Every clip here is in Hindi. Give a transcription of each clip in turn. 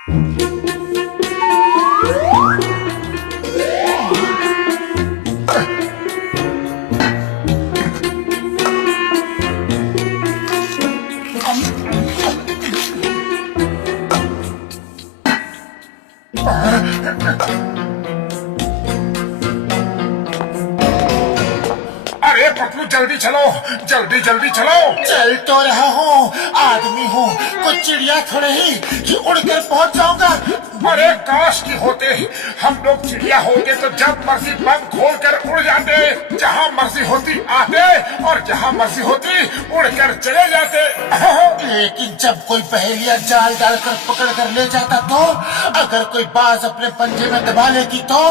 अरे पतलू जल्दी चलो, जल्दी जल्दी चलो। चल तो रहा हूँ, आदमी हूँ, कुछ चिड़िया थोड़े ही कि उड़कर पहुँच जाऊंगा। अरे काश की होते, हम लोग चिड़िया होते तो जब मर्जी बम खोल कर उड़ जाते, जहाँ मर्जी होती आते और जहाँ मर्जी होती उड़कर चले जाते। लेकिन जब कोई पहेलिया जाल डालकर पकड़ कर ले जाता तो, अगर कोई बाज अपने पंजे में दबा लेती तो,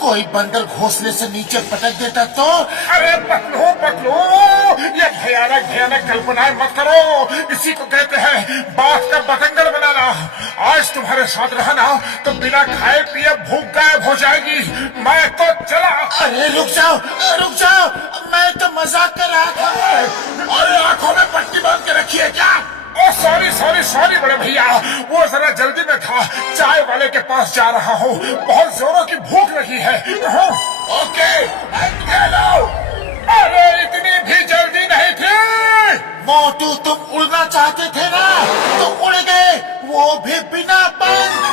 कोई बंदर घोंसले से नीचे पटक देता तो। अरे पतलू पतलू, ये भयानक भयानक कल्पनाएं मत करो, इसी को कहते हैं बात का बतंगड़ बनाना। आज तुम्हारे साथ रहा ना तो बिना खाए पिए भूख गायब हो जाएगी। मैं तो चला। अरे रुक जाओ, मैं तो मजाक कर रहा था। और आंखों में पट्टी बांध के रखी है क्या? ओ सॉरी बड़े भैया, वो जरा जल्दी में था, चाय वाले के पास जा रहा हूँ, बहुत जोरों की भूख लगी है। Okay hello. अरे इतनी भी जल्दी नहीं थी। मोटू तुम उड़ना चाहते थे ना, तो उड़ गए, वो भी बिना पंख।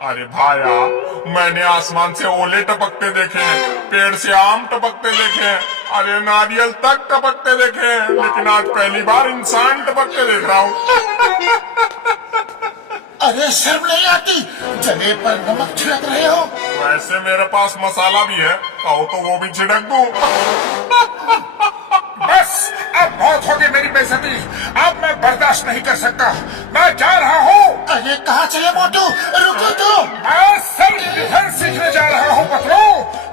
अरे भाया, मैंने आसमान से ओले टपकते देखे, पेड़ से आम टपकते देखे, अरे नारियल तक टपकते देखे, लेकिन आज पहली बार इंसान टपकते देख रहा हूँ। अरे शर्म नहीं आती, जले पर नमक छिड़क रहे हो। वैसे मेरे पास मसाला भी है, कहो तो वो भी छिड़क दूं। बस अब बहुत हो गई मेरी बेइज्जती, अब मैं बर्दाश्त नहीं कर सकता, मैं जा रहा हूँ। अरे कहाँ चले मोटू, रुको तो। मैं सेल्फ डिफेंस सीखने जा रहा हूँ पतलू,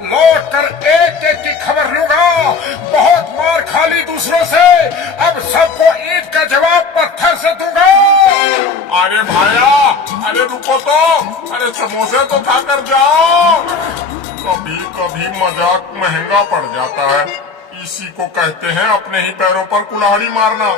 लौट कर एक एक की खबर लूंगा। बहुत मार खा ली दूसरों से, अब सबको ईंट का जवाब पत्थर से दूंगा। अरे भाया, अरे रुको तो, अरे समोसे तो खाकर जाओ। कभी कभी मजाक महंगा पड़ जाता है, इसी को कहते हैं अपने ही पैरों पर कुल्हाड़ी मारना।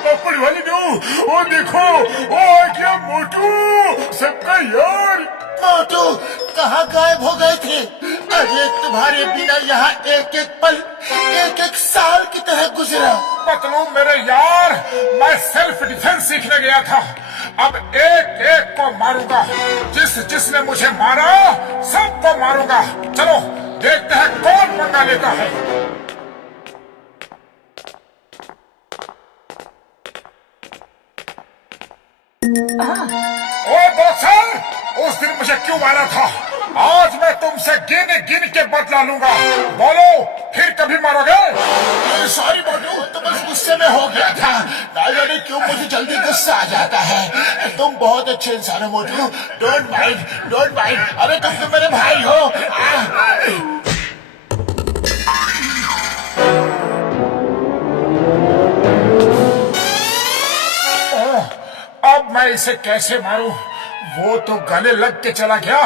पापड़ वाली दो, ओ देखो, ओ आ गया मोटू, सबका यार। मोटू कहाँ गायब हो गए थे? अरे तुम्हारे बिना यहाँ एक एक पल एक एक साल की तरह गुजरा। पतलू मेरे यार, मैं सेल्फ डिफेंस सीखने गया था, अब एक एक को मारूंगा, जिसने मुझे मारा सबको मारूंगा। चलो देखते हैं कौन पंगा लेता है। ओ बॉक्सर, उस दिन मुझे क्यों मारा था? आज मैं तुमसे गिन गिन के बदला लूंगा, बोलो फिर कभी मारोगे? सॉरी मोटू, तो बस गुस्से में हो गया था, ना जाने क्यों मुझे जल्दी गुस्सा आ जाता है। तुम बहुत अच्छे इंसान हो मोटू, डोंट माइंड। अरे तुम तो मेरे भाई हो। अब मैं इसे कैसे मारूं? वो तो गले लग के चला गया।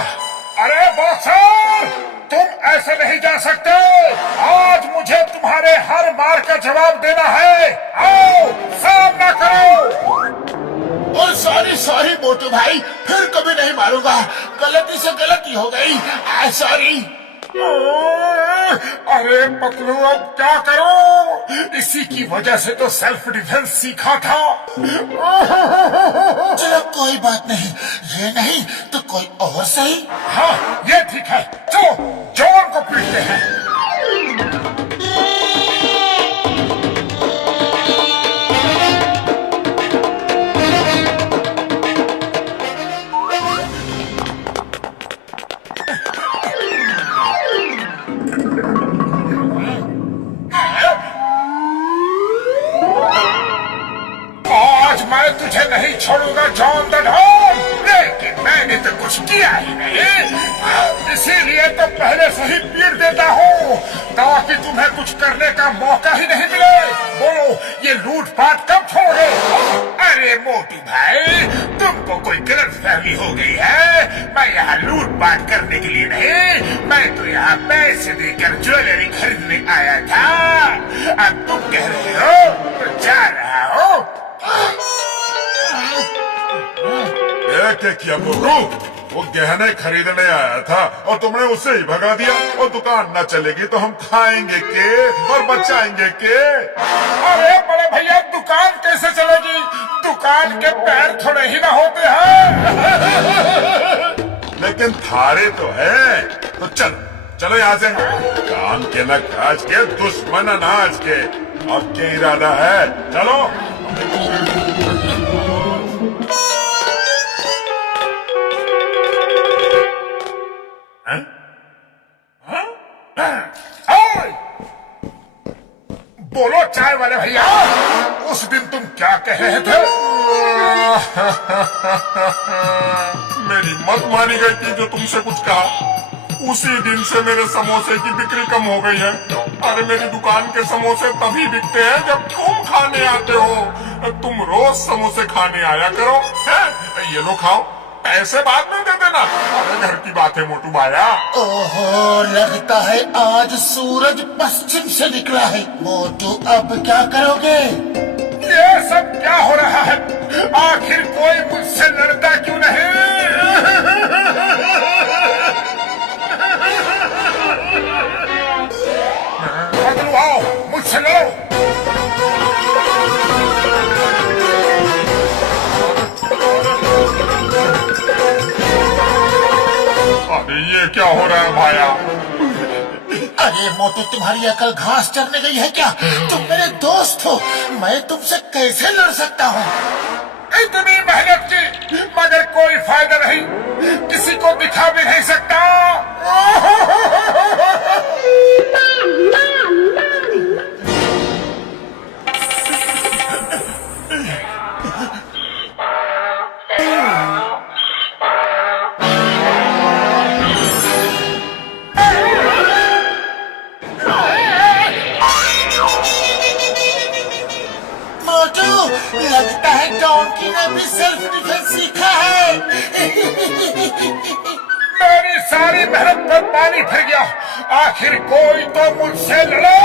अरे बॉक्सर, तुम ऐसे नहीं जा सकते, आज मुझे तुम्हारे हर मार का जवाब देना है। आओ सामना करो। और सॉरी मोटू भाई, फिर कभी नहीं मारूंगा, गलती से गलती हो गई, सॉरी। अरे पतलू अब क्या करूं? इसी की वजह से तो सेल्फ डिफेंस सीखा था। चलो कोई बात नहीं, ये नहीं तो कोई और सही। हाँ ये ठीक है, चलो जॉन को पीटते हैं। मैं तुझे नहीं छोड़ूंगा जॉन द डॉन। लेकिन मैंने तो कुछ किया ही नहीं, इसीलिए तो पहले से ही पीट देता हूँ ताकि तुम्हें कुछ करने का मौका ही नहीं मिले। बोलो ये लूटपाट कब छोड़ोगे? अरे मोटू भाई, तुमको कोई गलतफहमी हो गई है। मैं यहाँ लूटपाट करने के लिए नहीं, मैं तो यहाँ पैसे देकर ज्वेलरी खरीदने आया था। अब तुम कह रहे हो तो जा रहा हो। क्या किया मोटू? वो गहने खरीदने आया था और तुमने उसे ही भगा दिया। और दुकान न चलेगी तो हम खाएंगे के और बचाएंगे के? अरे बड़े भैया, दुकान कैसे चलेगी? दुकान के पैर थोड़े ही ना होते हैं। लेकिन थारे तो है। तो चलो यहाँ से। काम के न काज के, दुश्मन अनाज के। अब क्या इरादा है? चलो। बोलो चाय वाले भैया, उस दिन तुम क्या कह रहे थे? मेरी मत मानी गई थी जो तुमसे कुछ कहा। उसी दिन से मेरे समोसे की बिक्री कम हो गई है। अरे मेरी दुकान के समोसे तभी बिकते हैं जब तुम खाने आते हो। तुम रोज समोसे खाने आया करो। है? ये लो खाओ, पैसे बाद में दे देना। अरे घर की बात है मोटू भाया। ओहो, लगता है आज सूरज पश्चिम से निकला है। मोटू अब क्या करोगे? ये सब क्या हो रहा है? आखिर कोई मुझसे लड़ता क्यों नहीं? बदलू आओ, मुझसे लड़ो। अरे ये क्या हो रहा है भाया? अरे मोटू, तुम्हारी अकल घास चरने गई है क्या? तुम मेरे दोस्त हो, मैं तुमसे कैसे लड़ सकता हूँ? इतनी मेहनत की मगर कोई फायदा नहीं, किसी को दिखा भी नहीं सकता। लगता है डॉन्की ने भी सेल्फ डिफेंस सीखा है। मेरी सारी मेहनत पर पानी फिर गया। आखिर कोई तो मुझसे लड़ो।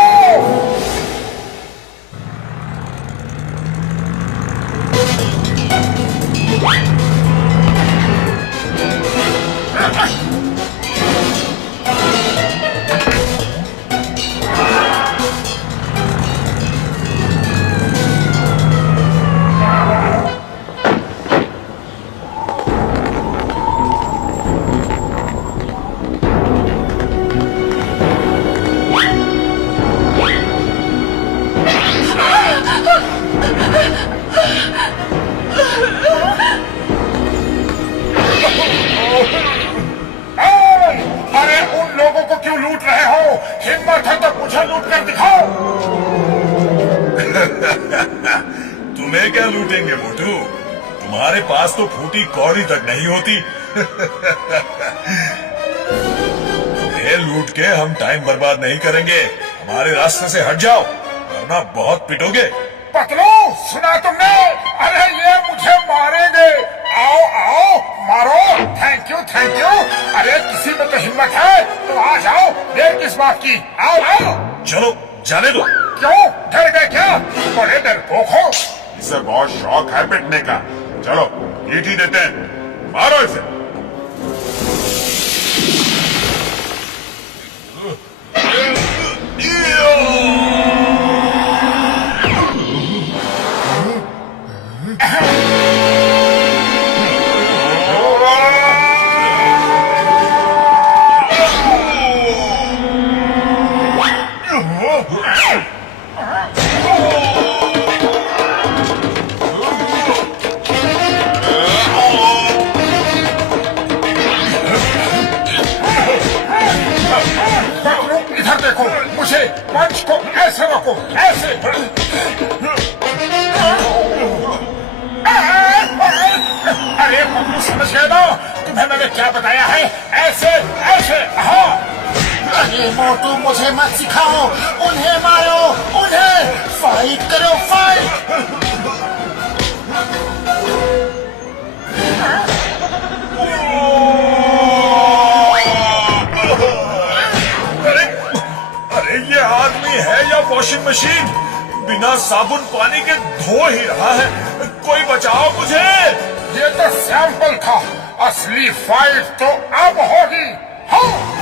अरे उन लोगों को क्यों लूट रहे हो? हिम्मत है तो मुझे लूट कर दिखाओ। तुम्हें क्या लूटेंगे मोटू? तुम्हारे पास तो फूटी कौड़ी तक नहीं होती। तुम्हें लूट के हम टाइम बर्बाद नहीं करेंगे। हमारे रास्ते से हट जाओ वरना बहुत पिटोगे। पतलू, सुना तुमने? अरे ये मुझे मारेंगे। आओ आओ, मारो। Thank you thank you. अरे किसी में तो हिम्मत है तो आ जाओ, देर किस बात की? आओ आओ। चलो जाने दो। क्यों, डर गए क्या? बड़े डरपोक हो। इसे बहुत शौक है पिटने का। चलो ईंट ही देते हैं, मारो इसे। इधर देखो, मुझे पंच को ऐसे रखो, ऐसे। मैंने क्या बताया है? ऐसे ऐसे, हाँ। अरे मोटू मुझे मत सिखाओ, उन्हें मारो, उन्हें फाइट करो, फाइट। अरे अरे ये आदमी है या वॉशिंग मशीन? बिना साबुन पानी के धो ही रहा है। कोई बचाओ मुझे। ये तो सैंपल था, असली फाइट तो अब होगी। हाँ।